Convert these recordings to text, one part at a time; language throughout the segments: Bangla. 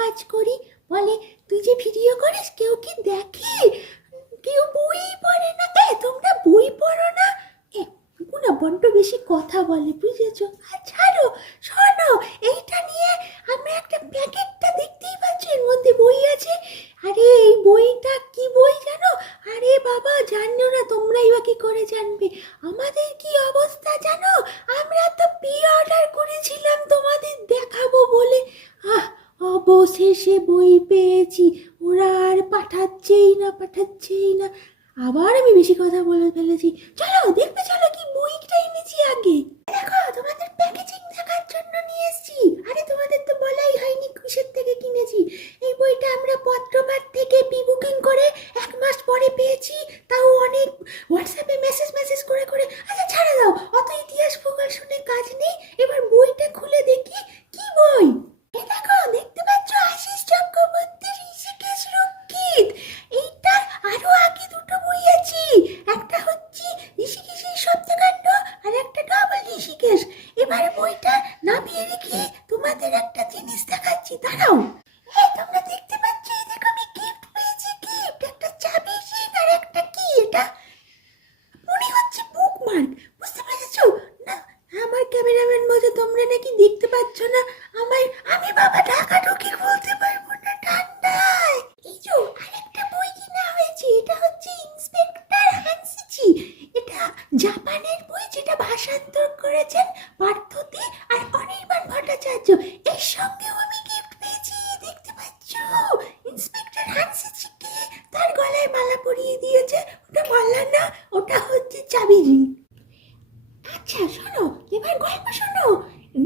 কাজ করি। বলে তুই যে ভিডিও করিস কেউ কি দেখে? কেউ বই পড়ে না। তোমরা বই পড়ো না? না বড্ড বেশি কথা বলে, বুঝেছো? আর ছাড়ো, শোনো, এইটা নিয়ে আমরা একটা প্যাকেটটা দেখতেই পাচ্ছি, এর মধ্যে বই আছে। আরে এই বইটা কি বই জানো? আরে বাবা, জানো না? তোমরাই বা কি করে জানবে? আমাদের কি অবস্থা জানো? আমরা তো প্রি অর্ডার করেছিলাম তোমাদের দেখাবো বলে। অবশেষে বই পেয়েছি। ওরা আর পাঠাচ্ছেই না। আবার আমি বেশি কথা বলে ফেলেছি। চলো দেখবে, চলো কি বইটা এনেছি আগে। দেখো, তোমাদের প্যাকেজিং দেখার জন্য নিয়ে এসেছি। আরে তোমাদের তো বলাই হয়নি কিসের থেকে কিনেছি। এই বইটা আমরা পত্রপাঠ থেকে প্রি বুকিং করে 1 মাস পরে পেয়েছি। তাও অনেক হোয়াটসঅ্যাপে মেসেজ করে। আচ্ছা ছাড়া দাও, অত ইতিহাস ভূগোল শুনে কাজ নেই। এবার বইটা খুলে দেখি কি বই। দেখো, দেখতে পাচ্ছ আশিস চক্রবর্তীর ঋষিকেশ রক্ষিত। এইটার আরো আগে দুটো বই আছে। একটা হচ্ছে ঋষিকেশের সপ্তকাণ্ড আর একটা ডবল ঋষিকেশ। এবারে বইটা নামিয়ে রেখে তোমাদের একটা জিনিস দেখাচ্ছি, দাঁড়াও। তোমরা দেখতে পাচ্ছ, এই দেখো আমি গিফট পেয়েছি। একটা চাবি রিং আর একটা কি, এটা মনে হচ্ছে বুকমার্ক। বুঝতে পেরেছো না? আমার ক্যামেরাম্যান বলছে তোমরা নাকি দেখতে পাচ্ছ না। আমি বাবা ঢাকাঢুকি বলতে পারবো না ঠান্ডায়। এই যে আরেকটা বই কিনা হয়েছে, এটা হচ্ছে ইন্সপেক্টর হানসিচি। এটা জাপানের বই, যেটা ভাষান্তর করেছেন পার্থতে আর অনির্বাণ ভট্টাচার্য। এর সঙ্গেও আমি গিফট পেয়েছি, দেখতে পাচ্ছ? ইন্সপেক্টর হানসিচিকে তার গলায় মালা পরিয়ে দিয়েছে। ওটা মালা না, ওটা হচ্ছে চাবি রিং। আচ্ছা শোনো, এবার গল্প শোনো।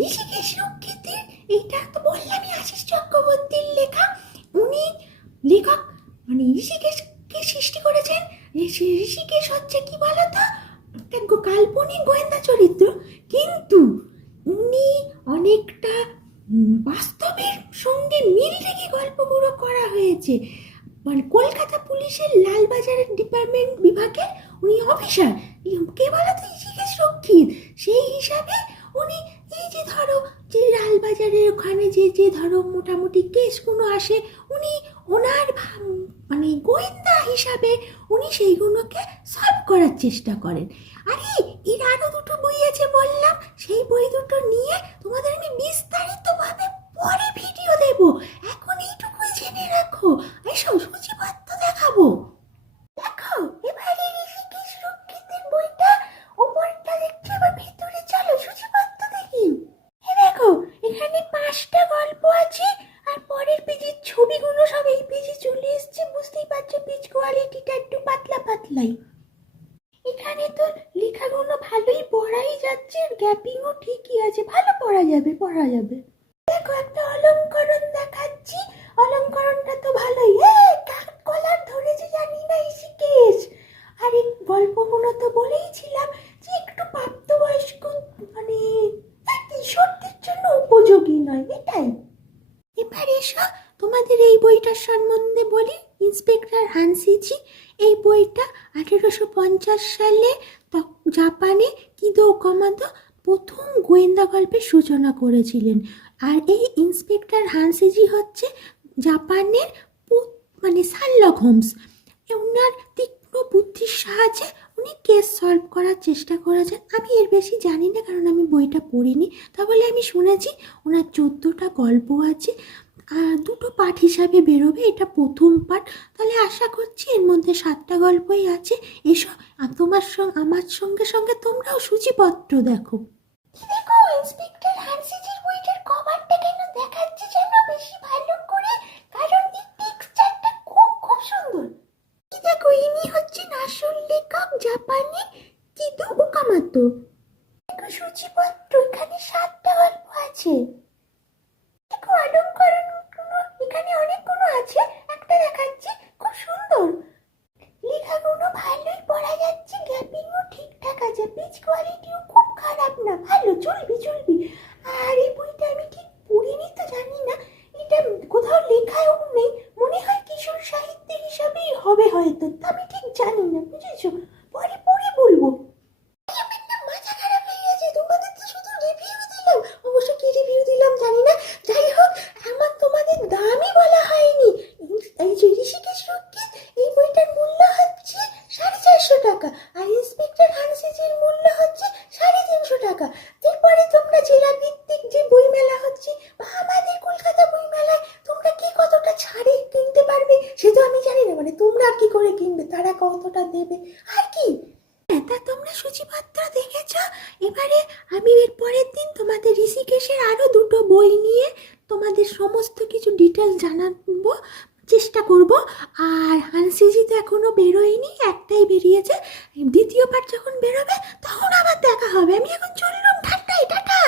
ঋষিকেশ রক্ষিতের, এইটা তো বললামই আশিস চক্রবর্তীর লেখা। উনি লেখক, মানে ঋষিকেশকে সৃষ্টি করেছেন। ঋষিকেশ হচ্ছে কি বলতো, একটা কাল্পনিক গোয়েন্দা চরিত্র, কিন্তু উনি অনেকটা বাস্তবের সঙ্গে মিল রেখে গল্পগুলো করা হয়েছে। মানে কলকাতা পুলিশের লালবাজারের ডিপার্টমেন্ট বিভাগের উনি অফিসার। কে বলতো? ঋষিকেশ রক্ষিত। সেই হিসাবে উনি এই যে ধরো যে লালবাজারের ওখানে যে ধরো মোটামুটি কেসগুলো আসে, উনি ওনার মানে গোয়েন্দা হিসাবে উনি সেইগুলোকে সলভ করার চেষ্টা করেন। আরে এর আরো দুটো বই আছে বললাম, সেই বই দুটো নিয়ে তোমাদের আমি বিস্তারিতভাবে পরে ভিডিও দেব। এখন এইটুকুই জেনে রাখো। এসব সূচিপত্র দেখাবো। দেখো, এবারে ঋষিকেশ রক্ষিতের বইটা উপরটা দেখতে, আবার ভিতরে চলো সূচিপত্র দেখি। দেখো, এখানে 5টা গল্প আছে আর পরের পেজের ছবিগুলো সব এই পেজে চলে এসছে। বুঝতেই পারছো পেজ কোয়ালিটিটা একটু পাতলাই। এখানে তো লেখাগুলো ভালোই পড়াই যাচ্ছে, গ্যাপিংও ঠিকই আছে, ভালো পড়া যাবে। দেখো, একটা অলঙ্করণ দেখাচ্ছি। অলঙ্করণটা তো ভালোই। কাক কলার ধরেছে জানি না ঋষিকেশ। আর এই গল্পগুলো তো বলেইছিলাম যে একটু প্রাপ্তবয়স্ক, মানে কিশোরদের জন্য উপযোগী নয়, এটাই। এবার এসো তোমাদের এই বইটার সম্বন্ধে বলি। ইন্সপেক্টর হানসিচি, এই বইটা 1850 সালে জাপানে কিদো ওকামোতো প্রথম গোয়েন্দা গল্পের সূচনা করেছিলেন। আর এই ইন্সপেক্টর হানসিচি হচ্ছে জাপানের মানে শার্লক হোমস। ওনার তীক্ষ্ণ বুদ্ধির সাহায্যে উনি কেস সলভ করার চেষ্টা করেছেন। আমি এর বেশি জানি না, কারণ আমি বইটা পড়িনি। তাহলে আমি শুনেছি ওনার 14টা গল্প আছে, আর 2টো পাঠ হিসাবে বেরোবে, এটা প্রথম পাঠ। তাহলে আশা করছি এর মধ্যে 7টা গল্পই আছে। এসো আমার সঙ্গে তোমরাও সূচিপত্র দেখো। দেখো, ইন্সপেক্টর হানসিচির বইটার কভারটা কেন দেখাচ্ছে যেন বেশি ভালো করে, কারণ এই টেক্সচারটা খুব সুন্দর। দেখো, ইনি হচ্ছেন আসল লেখক, জাপানের কিদো ওকামোতো। দেখো সূচিপত্র, এখানে 7টা গল্প আছে। দেখো অলঙ্করণগুলো এখানে অনেকগুলো আছে, একটা দেখাচ্ছি, খুব সুন্দর। লেখাগুলো ভালোই পড়া যাচ্ছে, গ্যাপিংও ঠিকঠাক আছে, পেজ কোয়ালিটিও খুব খারাপ না, ভালো, চলবি। আর এই বইটা আমি ঠিক পড়িনি তো জানি না, এটা কোথাও লেখাও নেই, মনে হয় কিশোর সাহিত্যের হিসাবেই হবে হয়তো, আমি ঠিক জানি না, বুঝেছো? পরে বলবো। আমার না মাথা খারাপ হয়ে গেছে, তোমাদের তো শুধু রিভিউ দিলাম, অবশ্য কি রিভিউ দিলাম জানি না। যাই হোক, তোমাদের দামই পরে, তোমরা কি করে কিনবে, তারা কতটা দেবে আর কি। হ্যাঁ, তা তোমরা সূচিপত্র দেখেছ? এবারে আমি এর পরের দিন তোমাদের ঋষিকেশের আরো দুটো বই নিয়ে তোমাদের সমস্ত কিছু ডিটেলস জানাবো, চেষ্টা করব। আর হানসিজি তো এখনো বেরোয়নি, একটাই বেরিয়েছে। দ্বিতীয় পার্ট যখন বেরোবে তখন আবার দেখা হবে। আমি এখন চললাম, টাটা টাটা।